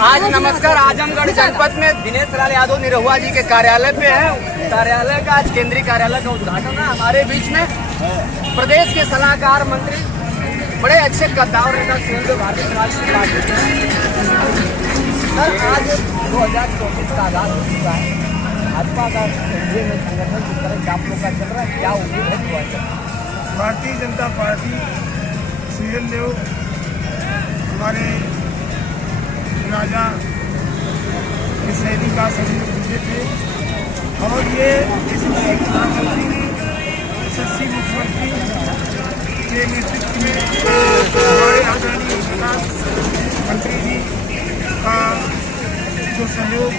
आज नमस्कार आजमगढ़ जनपद में दिनेश लाल यादव निरहुआ जी के कार्यालय पे है। कार्यालय का आज केंद्रीय कार्यालय का उद्घाटन है। हमारे बीच में प्रदेश के सलाहकार मंत्री बड़े अच्छे कद्दावर नेता सुहेलदेव भारतीय समाज पार्टी के सर, आज 2024 का आगाज हो चुका है। भाजपा का एनडीए में संगठन किस तरह से आप लोग का चल रहा है, क्या उम्मीद है? भारतीय जनता पार्टी सुहेलदेव हमारे राजा के सैनिक का सहयोग दिए थे और ये इसलिए प्रधानमंत्री यशस्वी मुख्यमंत्री के नेतृत्व में हमारे आदरणीय प्रधानमंत्री जी का जो सहयोग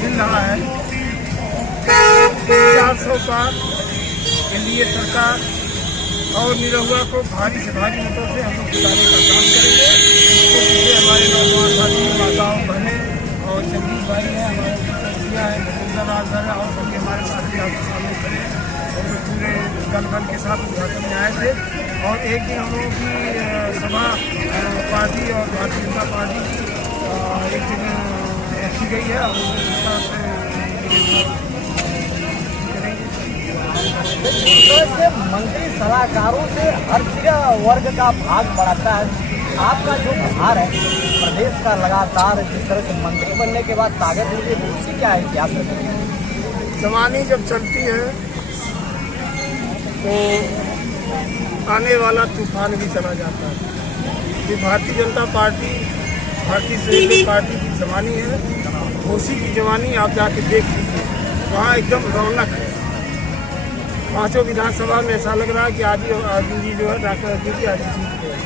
मिल रहा है, 400 पार एनडीए सरकार और निरहुआ को भारी से भारी मतों से हम लोग जिताने का काम करेंगे। इसके पीछे हमारे नौजवान साथी, माताओं, बहनें और जगदीश भाई है, हमारे मुखिया है, भूपेंद्र लाल सर है और सभी हमारे साथी आपको शामिल करें और पूरे दल के साथ उद्घाटन में आए थे। और एक दिन हम लोगों की सभा पार्टी और भारतीय जनता पार्टी की एक दिन रखी गई है और मंत्री सलाहकारों से हर जगह वर्ग का भाग बढ़ाता है। आपका जो बिहार है प्रदेश का, लगातार जिस तरह से मंत्री बनने के बाद ताकत मिली है, उसकी क्या है, क्या करेंगे? जवानी जब चलती है तो आने वाला तूफान भी चला जाता है। ये भारतीय जनता पार्टी, भारतीय जनता पार्टी की जवानी है। घोसी की जवानी आप जाके देख लीजिए, वहाँ एकदम रौनक है। पांचों विधानसभा में ऐसा लग रहा है कि आज जी जो है डॉक्टर अजीत जी आज जीत गए।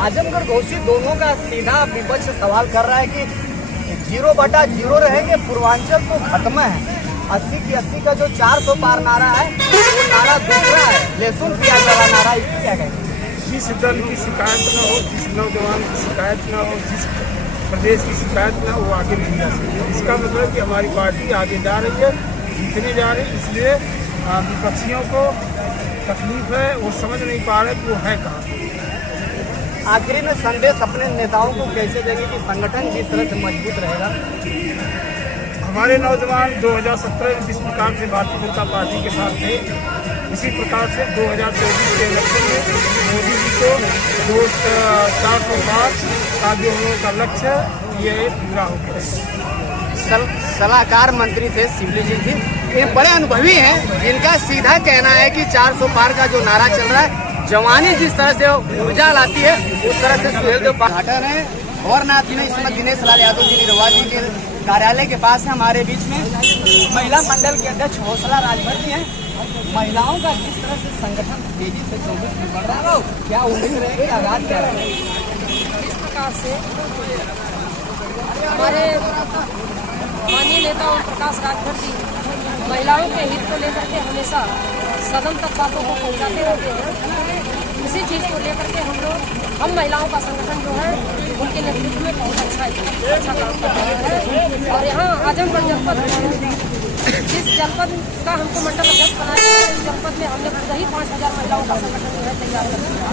आजमगढ़ घोसी दोनों का सीधा विपक्ष सवाल कर रहा है कि 0/0 रहेंगे, पूर्वांचल तो खत्म है। 80 की 80 का जो 400 पार नारा है वो नारा दूसरा है, लहसुन प्याज वाला नारा। इसकी क्या कहेंगे? जिस दल की शिकायत न हो, जिस नौजवान की शिकायत न हो, जिस प्रदेश की शिकायत न हो, वो आगे नहीं जा सकती। इसका मतलब कि हमारी पार्टी आगे जा रही है, जीतने जा रही है। इसलिए विपक्षियों को तकलीफ है, वो समझ नहीं पा रहे कि वो है कहाँ। आखिरी में संदेश अपने नेताओं को कैसे देंगे कि संगठन जिस तरह से मजबूत रहेगा? हमारे नौजवान 2017 में जिस प्रकार से भारतीय जनता पार्टी के साथ थे, इसी प्रकार से 2024 के इलेक्शन में मोदी जी को 400 पार का जो हम लोगों का लक्ष्य है ये पूरा हो गया। सलाहकार मंत्री थे शिवली जी थी, ये बड़े अनुभवी हैं जिनका सीधा कहना है कि 400 पार का जो नारा चल रहा है, जवानी जिस तरह से ऊर्जा लाती है उस तरह से सुहेलदेव उद्घाटन है। और नाथ में इसमें दिनेश लाल यादव जी निरहुआ जी के कार्यालय के पास है। हमारे बीच में महिला मंडल के अध्यक्ष हौसला राजभर जी हैं। महिलाओं का जिस तरह से संगठन तेजी से 24 में बढ़ रहा है, क्या उम्मीद रहेगी, आगाज क्या रहेगी? इस प्रकार से हमारे माननीय नेता ओम प्रकाश राजभर जी महिलाओं के हित को लेकर के हमेशा सदन तक बातों को पहुंचाते रहते हैं। इसी चीज़ को लेकर के हम महिलाओं का संगठन जो है उनके नेतृत्व में बहुत अच्छा काम कर रहा है। और यहाँ आजमगढ़ जनपद जिस जनपद का हमको मंडल अध्यक्ष बनाया है, इस जनपद में हमने खुद ही 5000 महिलाओं का संगठन जो है तैयार कर दिया।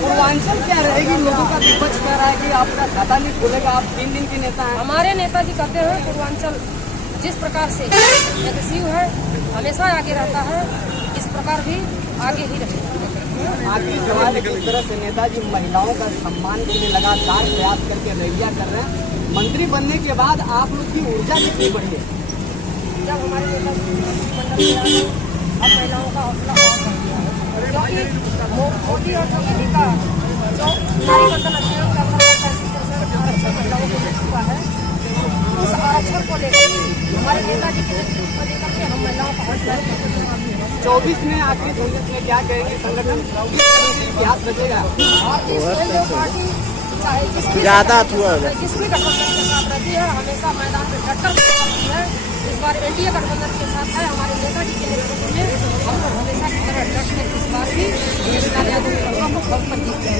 पूर्वांचल क्या रहेगी? लोगों का विपक्ष कह रहा है कि आपका खाता नहीं खुलेगा, आप 3 दिन के नेता हैं। हमारे नेताजी कहते हैं पूर्वांचल जिस प्रकार से एग्रेसिव है, हमेशा आगे रहता है, इस प्रकार भी आगे ही रहेगा। आखिरी सवाल है, किस तरह से नेताजी महिलाओं का सम्मान के लिए लगातार प्रयास करके रैलियां कर रहे हैं? मंत्री बनने के बाद आप लोग की ऊर्जा कितनी बढ़ी है? जब हमारे नेताजी मंडल में आए, अब महिलाओं का हौसला और बढ़ गया है, क्योंकि मोदी और योगी का जो नारी मंडल अभियान का आरक्षण महिलाओं को मिल चुका है, उस आरक्षण को लेकर हमारे नेताजी के नेतृत्व को लेकर के हम महिलाओं का हौसला 24 में आखिरी संदेश में क्या कहेंगे? संगठन इतिहास रचेगा और इस सुहेलदेव पार्टी चाहे जिस भी गठबंधन के साथ रहती है, हमेशा मैदान में डटकर रहती है। इस बार एनडीए गठबंधन के साथ है। हमारे नेताजी के नेतृत्व में हम लोग हमेशा की तरह डट के इस बार भी दिनेश लाल यादव को बल पर जीत गए।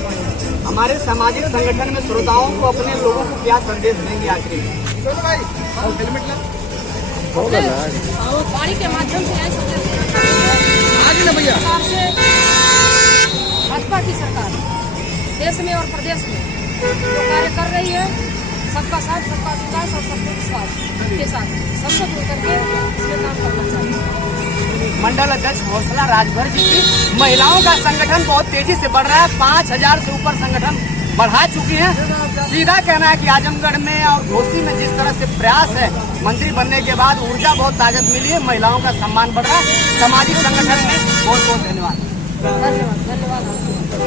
हमारे सामाजिक संगठन में श्रोताओं को अपने लोगों को क्या संदेश देंगे आखिरी में? वाणी के माध्यम से यह संदेश देना चाहेंगे से भाजपा की सरकार देश में और प्रदेश में जो कार्य कर रही है, सबका साथ, सबका विकास और सबका विश्वास के साथ सबको जुड़ करके इसमें काम करना चाहिए। मंडल अध्यक्ष हौसला राजभर जी की महिलाओं का संगठन बहुत तेजी से बढ़ रहा है। 5000 से ऊपर संगठन बढ़ा चुकी हैं। सीधा कहना है कि आजमगढ़ में और घोसी में जिस तरह से प्रयास है, मंत्री बनने के बाद ऊर्जा बहुत ताकत मिली है, महिलाओं का सम्मान बढ़ रहा है। सामाजिक संगठन में बहुत बहुत धन्यवाद। धन्यवाद।